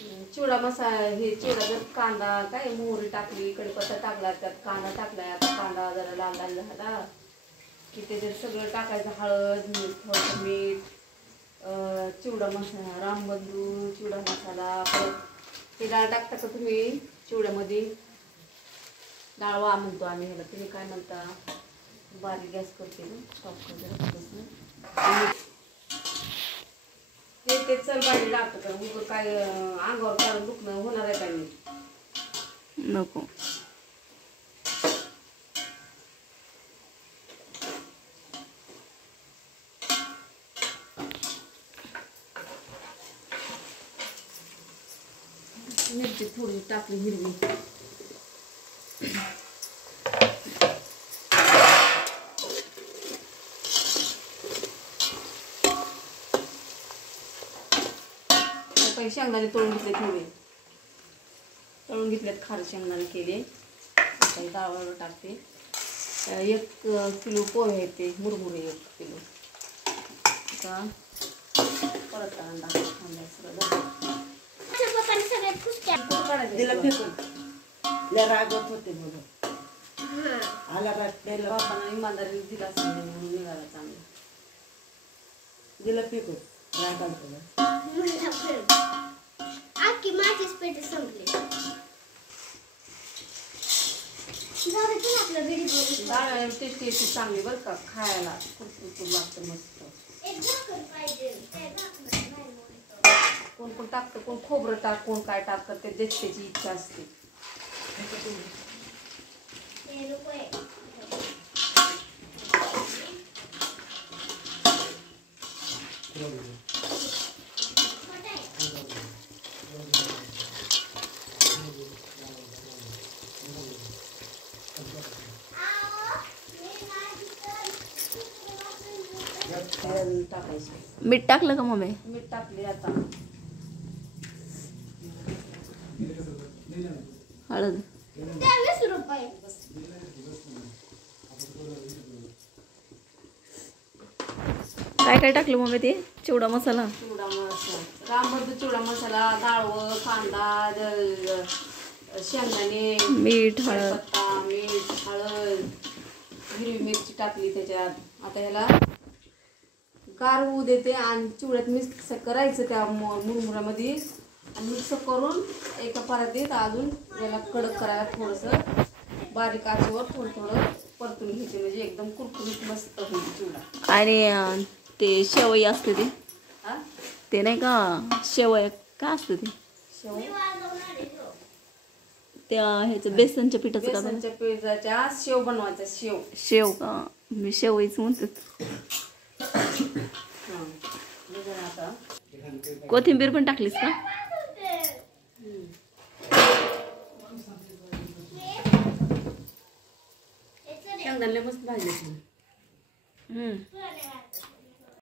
चिवडा मसाला हे चिवडा जर कांदा काय मोहरी टाकली कढीपत्ता टाकला त्यात कांदा टाकला आता कांदा जरा लाल लाल झाला की त्याच्यात सगळं टाकायचं हळद मीठ थोडंसं मीठ चिवडा मसाला रामबंधू चिवडा मसाला परत ते डाळ टाकता का तुम्ही चिवड्यामध्ये डाळ वा म्हणतो आम्ही ह्याला तुम्ही काय म्हणता बारीक गॅस करते ना स्टॉप करते ते चल बाहेर लागतं का उगं काय अंगावर काढून दुखणं होणार आहे काय नाही नको मिरची थोडी टाकली हिरवी शेंगदाणे तळून घेतले थोडे तळून घेतलेत खारे शेंगदाणे केले आता डाळवर टाकते 1 किलो पोहे आहेत ते मुरमुरे 1 किलो आता परत कांदा रागत होते म्हणून आला त्याला बापानं इमानदारीने दिला असेल म्हणून निघाला चांगला दिलं फेकून रागाल आखी माझीच पेटे संपले आपलं व्हिडिओ डाळ टेस्टी येते चांगली बरं का खायला कुरकुर लागतं मस्त कोण कोण टाकतं कोण खोबरं टाक कोण काय टाकतं ते त्याची इच्छा असते मीठ टाकलं का मम्मी मीठ टाकले आता हळद 20 रुपये काय काय टाकलं मम्मी ते चिवडा मसाला चिवडा मसाला रामबंधू चिवडा मसाला डाळवं कांदा शेंगदाणे मीठ हळद पत्ता मीठ हळद हिरवी मिरची टाकली त्याच्यात आता ह्याला गार होऊ देते आणि चिवड्यात मिक्स करायचं त्या मुरमुऱ्यामध्ये आणि मिक्स करून एका परातीत अजून याला कडक करायला थोडंसं बारीक आचेवर थोडं थोडं परतून घ्यायचे म्हणजे एकदम कुरकुरीत मस्त होईल चिवडा आणि ते शेवई असते ते हा ते नाही का शेवई काय असतं ते शेवई त्या ह्याचं बेसनच्या पिठाचं का बेसनच्या पिठाच्या शेव बनवायचा शेव शेव का मी शेवईच म्हणते आता कोथिंबीर पण टाकलीस का शेंगदाणे मस्त भाजी